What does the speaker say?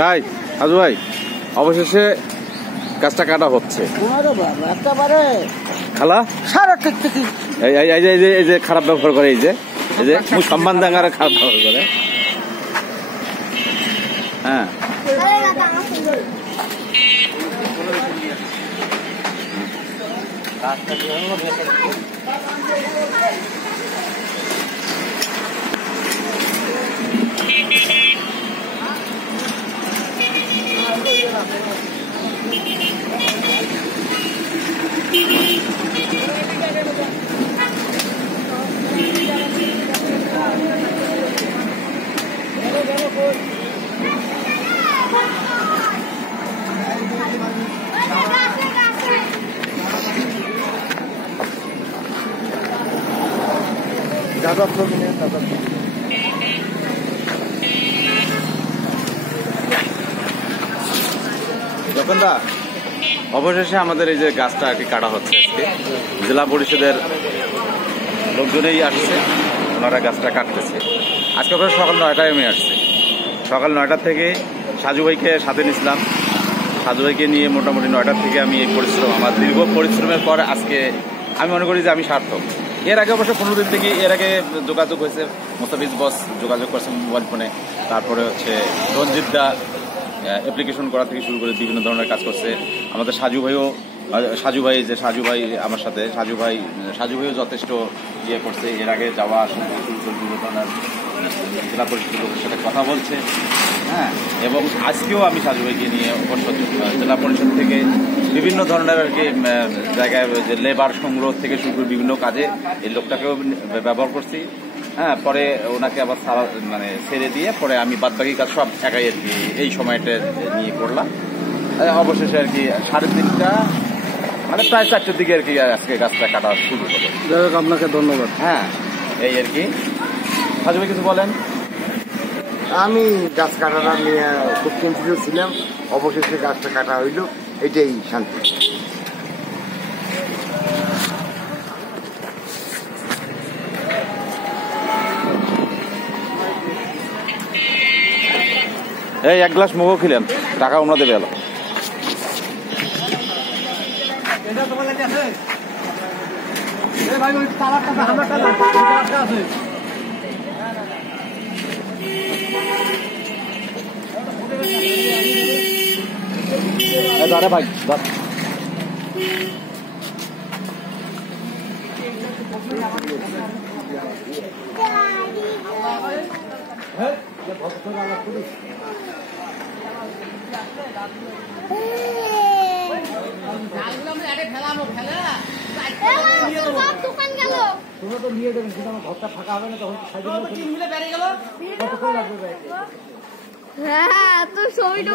ভাই হাজু ভাই অবশেষে গাছটা কাটা হচ্ছে। খালা এই যে খারাপ ব্যবহার করে, এই যে সম্মান দাঙ্গার খারাপ ব্যবহার করে। হ্যাঁ যখন দা অবশেষে আমাদের এই যে গাছটা আর কি কাটা হচ্ছে, আজকে জেলা পরিষদের লোকজনেই আসছে, ওনারা গাছটা কাটতেছে। আজকে প্রায় সকাল 9টায় আমি আসছি। সকাল 9টা থেকে সাজু ভাইকে সাথে নিয়েছিলাম। সাজু ভাইকে নিয়ে মোটামুটি 9টার থেকে আমি এই পরিশ্রম, আমার দীর্ঘ পরিশ্রমের পর আজকে আমি মনে করি যে আমি সার্থক। এর আগে অবশ্য 15 দিন থেকে এর আগে যোগাযোগ হয়েছে, মোস্তাফিজ বস যোগাযোগ করছে মোবাইল ফোনে, তারপরে হচ্ছে রঞ্জিত দা অ্যাপ্লিকেশন করা থেকে শুরু করে বিভিন্ন ধরনের কাজ করছে। আমাদের সাজু ভাই আমার সাথে সাজু ভাইও যথেষ্ট ইয়ে করছে। এর আগে যাওয়া আসা বিভিন্ন ধরনের জেলা পরিষদের লোকের সাথে কথা বলছে। হ্যাঁ, এবং আজকেও আমি সাজু ভাইকে নিয়ে জেলা পরিষদ থেকে বিভিন্ন ধরনের আর কি জায়গায় যে লেবার সংগ্রহ থেকে শুরু করে বিভিন্ন কাজে এই লোকটাকেও ব্যবহার করছি। হ্যাঁ, পরে ওনাকে আবার ছেড়ে দিয়ে পরে আমি বাদবাকি কাজ সব একাই আর কি এই সময়টা নিয়ে করলাম। অবশেষে আর কি 3:30 মানে প্রায় 4টের দিকে আর কি আজকে গাছটা কাটা শুরু হলো। আপনাকে ধন্যবাদ। হ্যাঁ, এই আর কি। সাজু ভাই কিছু বলেন। আমি গাছ কাটাটা নিয়ে খুব চিন্তিত ছিলাম, অবশেষে গাছটা কাটা হইল, এটাই শান্তি। এই 1 গ্লাস মগও খেলেন, টাকা ওনা দেবে এলো। ভাই হ্যাঁ তো ছবিটা